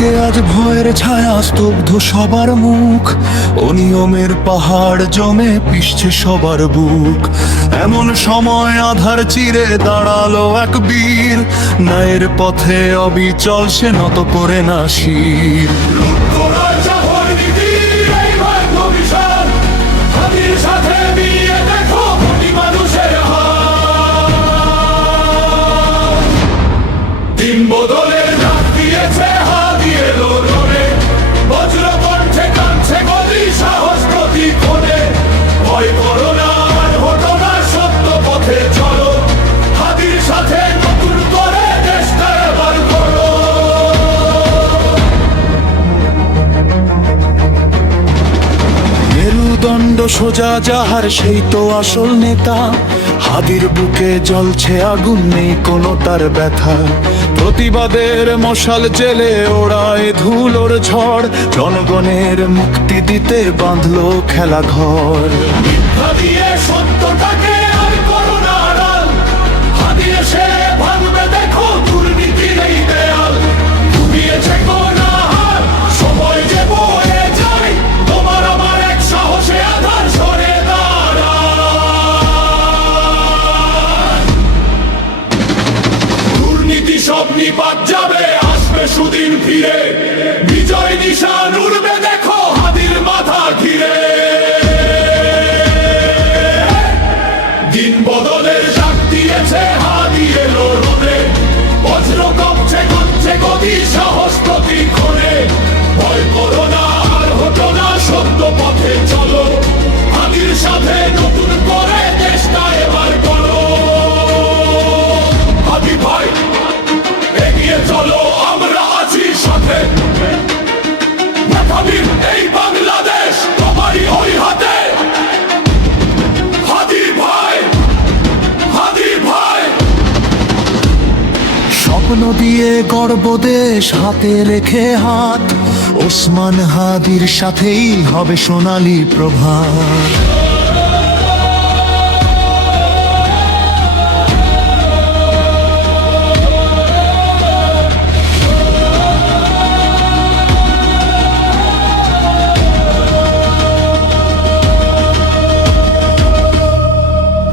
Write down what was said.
চারিদিকে আজ ভয়ের ছায়া, স্তব্ধ সবার মুখ। অনিয়মের পাহাড় জমে পিষছে সবার বুক। এমন সময় আধার চিরে দাঁড়ালো এক বীর, ন্যায়ের পথে অবিচল সে নত করে না শির। বদলের ডাক দিয়েছে হাদি এলো রণে, বজ্র কণ্ঠে কাঁদছে গদি, সাহস প্রতিক্ষণে। ভয় করো না, আর হটো না, সত্য পথে চলো। হাদির সাথে নতুন করে দেশটা এবার করো। মেরুদণ্ড সোজা যাহার, সেই তো আসল নেতা। হাদির বুকে জ্বলছে আগুন, নেই কোনো তার ব্যথা। প্রতিবাদের মশাল জেলে ওড়ায় ধুলোর ঝড়, জনগণের মুক্তি দিতে বাঁধলো খেলা ঘর। মিথ্যা দিয়ে সত্যটাকে আর করো না আড়াল, হাদি এসে ভাঙবে দেখো দুর্নীতির এই দেয়াল। ঘুমিয়েছে কোনা হার, সময় যে বয়ে যায়, তোমার আমার এক সাহসে আধার সরে দাঁড়ায়। দুর্নীতি সব নিপাত যাবে, আসবে সুদিন ফিরে, বিজয় নিশান উড়বে দেখো হাদির মাথা ঘিরে। দিন বদলের ডাক দিয়েছে হাদি এলো রণে, বজ্র কপছে কপছে গদি, সাহস প্রতিক্ষণে। ভয় করো না, আর হটো না, সত্য পথে চলো। হাদির সাথে নতুন করে দেশটা এবার করো। হাদি ভাই এগিয়ে চলো, আমরা আছি সাথে। নেতাবীর এই বাংলাদেশ তোমারই ওই হাতে। হাদি ভাই, হাদি ভাই। স্বপ্ন দিয়ে গর্ব দেশ হাতে রেখে হাত, ওসমান হাদির সাথেই হবে সোনালী প্রভাত।